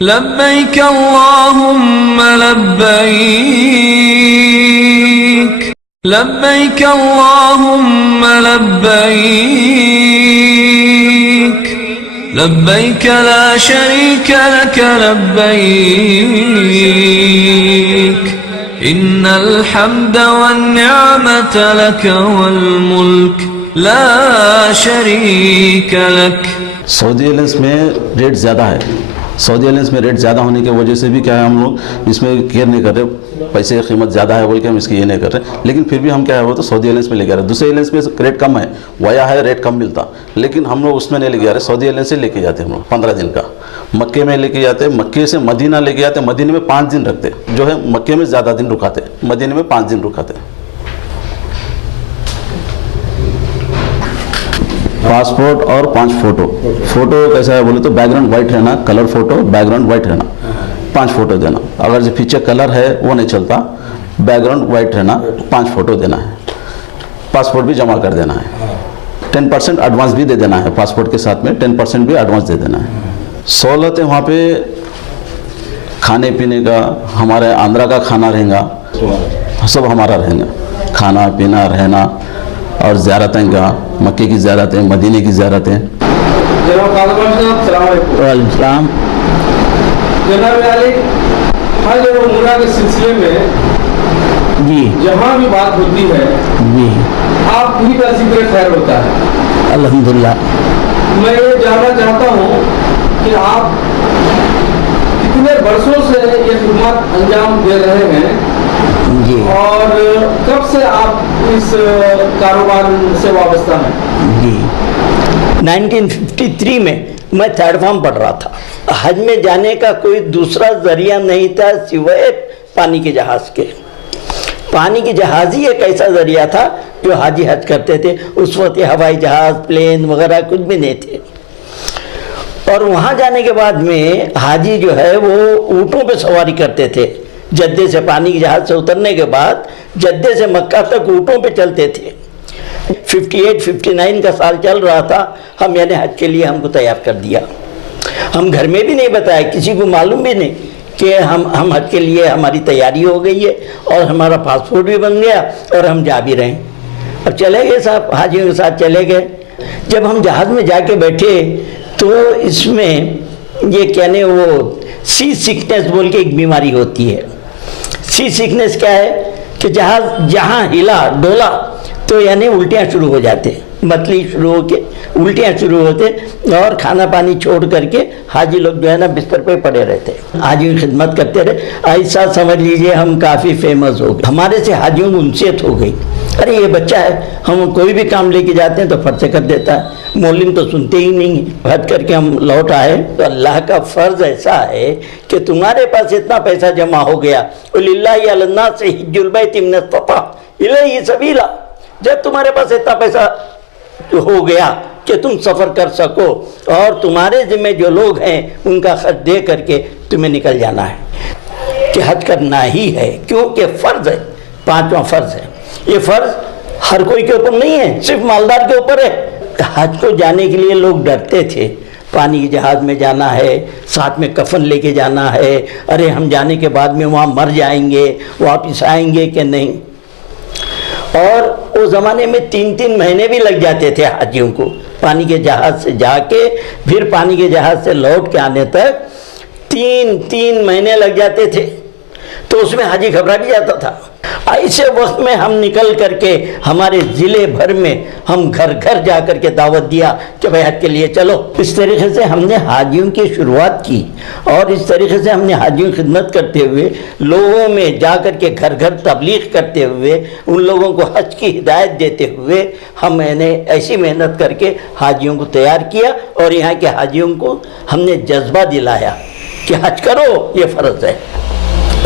لبيك اللهم لبيك لبيك اللهم لبيك لبيك لا شريك لك لبيك إن الحمد والنعمة لك والملك لا شريك لك. سعودی ایئرلائنس میں ریٹ زیادہ ہے. سعودی ایئرلائنس میں ریٹ زیادہ ہونے کی وجہ سے بھی کیا ہے ہم لوگ اس میں کیئر نہیں کر رہے. پیسے کی قیمت زیادہ ہے بول کے ہم اس کی یہ نہیں کر رہے, لیکن پھر بھی ہم کیا ہے وہ تو سعودی ایئرلائنس میں لے کے آ رہے. دوسرے ایئرلائنس میں ریٹ کم ہے, ویا ہے ریٹ کم ملتا, لیکن ہم لوگ اس میں نہیں لے کے آ رہے. سعودی ایئرلائنس سے لے کے جاتے ہم لوگ 15 دن کا. مکے میں لے کے جاتے, مکے سے مدینہ لے کے جاتے, مدینہ میں 5 دن رکھتے, جو ہے مکے میں زیادہ دن رکاتے, مدینہ میں 5 دن رکاتے. پاسپورٹ اور 5 فوٹو. فوٹو کیسا ہے بولے تو بیک گراؤنڈ وائٹ رہنا, colour photo, back ground white رہنا, 5 فوٹو دینا. اگر جو پیچھے کلر ہے وہ نہیں چلتا, بیک گراؤنڈ وائٹ رہنا, 5 فوٹو دینا ہے. پاسپورٹ بھی جمع کر دینا ہے. 10% ایڈوانس بھی دے دینا ہے. پاسپورٹ کے ساتھ میں 10% بھی ایڈوانس دے دینا ہے. سہولتیں وہاں پہ کھانے پینے کا, ہمارے آندھرا کا کھانا رہیں گا, سب ہمارا رہیں گا, کھانا پینا رہنا, اور زیارتیں کا, مکے کی زیارتیں, مدینے کی زیارتیں. جناب السلام علیکم. وعلیکم السلام. جناب علی, حج اور عمرہ کے سلسلے میں جی جہاں بھی بات ہوتی ہے جی آپ ہی کا ذکر خیر ہوتا ہے. الحمدللہ. میں یہ جاننا چاہتا ہوں کہ آپ کتنے برسوں سے یہ خدمات انجام دے رہے ہیں جی اور کب سے آپ اس کاروبار سے وابستہ ہیں؟ جی 1953 میں 3rd فارم پڑھ رہا تھا. حج میں جانے کا کوئی دوسرا ذریعہ نہیں تھا سوائے پانی کے جہاز کے. پانی کی جہاز ہی ایک ایسا ذریعہ تھا جو حاجی حج کرتے تھے. اس وقت ہوائی جہاز, پلین وغیرہ کچھ بھی نہیں تھے. اور وہاں جانے کے بعد میں حاجی جو ہے وہ اونٹوں پہ سواری کرتے تھے. جدے سے پانی کی جہاز سے اترنے کے بعد جدے سے مکہ تک اونٹوں پہ چلتے تھے. 58-59 کا سال چل رہا تھا, ہم یعنی حج کے لیے ہم کو تیار کر دیا. ہم گھر میں بھی نہیں بتایا, کسی کو معلوم بھی نہیں کہ ہم حج کے لیے ہماری تیاری ہو گئی ہے اور ہمارا پاسپورٹ بھی بن گیا اور ہم جا بھی رہے ہیں. اب چلے گئے صاحب, حاجیوں کے ساتھ چلے گئے. جب ہم جہاز میں جا کے بیٹھے تو اس میں یہ کہنے وہ سی سکنس بول کے ایک بیماری ہوتی ہے. سی سکنس کیا ہے کہ جہاز جہاں ہلا ڈولا تو یعنی الٹیاں شروع ہو جاتے, متلی شروع ہو کے الٹیاں شروع ہوتے, اور کھانا پانی چھوڑ کر کے حاجی لوگ جو ہے نا بستر پہ پڑے رہتے. حاجیوں کی خدمت کرتے رہے. ایسا سمجھ لیجئے ہم کافی فیمس ہو گئے. ہمارے سے حاجیوں کو انسیت ہو گئی, ارے یہ بچہ ہے, ہم کوئی بھی کام لے کے جاتے ہیں تو فرض سے کر دیتا ہے, مولم تو سنتے ہی نہیں. حج کر کے ہم لوٹ آئے تو اللہ کا فرض ایسا ہے کہ تمہارے پاس اتنا پیسہ جمع ہو گیا, وَلِلَّهِ عَلَى النَّاسِ حِجُّ الْبَيْتِ مَنِ اسْتَطَاعَ إِلَيْهِ سَبِيلًا. جب تمہارے پاس اتنا پیسہ ہو گیا کہ تم سفر کر سکو اور تمہارے ذمہ جو لوگ ہیں ان کا خرچ دے کر کے تمہیں نکل جانا ہے, کہ حج کرنا ہی ہے, کیونکہ فرض ہے, 5واں فرض ہے. یہ فرض ہر کوئی کے اوپر نہیں ہے, صرف مالدار کے اوپر ہے. حج کو جانے کے لیے لوگ ڈرتے تھے, پانی کی جہاز میں جانا ہے, ساتھ میں کفن لے کے جانا ہے, ارے ہم جانے کے بعد میں وہاں مر جائیں گے, واپس آئیں گے کہ نہیں. اور اس زمانے میں 3 مہینے بھی لگ جاتے تھے حاجیوں کو, پانی کے جہاز سے جا کے پھر پانی کے جہاز سے لوٹ کے آنے تک 3 مہینے لگ جاتے تھے. تو اس میں حاجی گھبرا بھی جاتا تھا. ایسے وقت میں ہم نکل کر کے ہمارے ضلع بھر میں ہم گھر گھر جا کر کے دعوت دیا کہ بھائی حج کے لیے چلو. اس طریقے سے ہم نے حاجیوں کی شروعات کی, اور اس طریقے سے ہم نے حاجیوں کی خدمت کرتے ہوئے لوگوں میں جا کر کے گھر گھر تبلیغ کرتے ہوئے ان لوگوں کو حج کی ہدایت دیتے ہوئے ہم نے ایسی محنت کر کے حاجیوں کو تیار کیا, اور یہاں کے حاجیوں کو ہم نے جذبہ دلایا کہ حج کرو, یہ فرض ہے.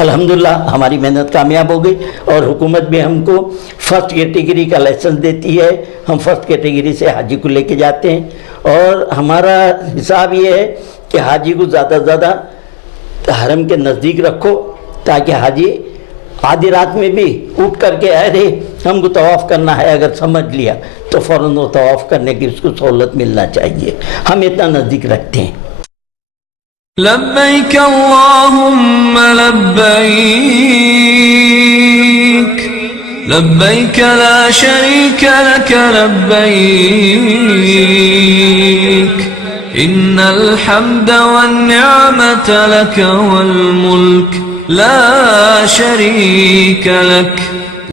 الحمدللہ ہماری محنت کامیاب ہو گئی, اور حکومت بھی ہم کو فرسٹ کیٹیگری کا لائسنس دیتی ہے. ہم فرسٹ کیٹیگری سے حاجی کو لے کے جاتے ہیں, اور ہمارا حساب یہ ہے کہ حاجی کو زیادہ سے زیادہ حرم کے نزدیک رکھو, تاکہ حاجی آدھی رات میں بھی اٹھ کر کے ارے ہم کو طواف کرنا ہے اگر سمجھ لیا تو فوراً وہ طواف کرنے کی اس کو سہولت ملنا چاہیے. ہم اتنا نزدیک رکھتے ہیں. لبيك اللهم لبيك لبيك لا شريك لك لبيك إن الحمد والنعمة لك والملك لا شريك لك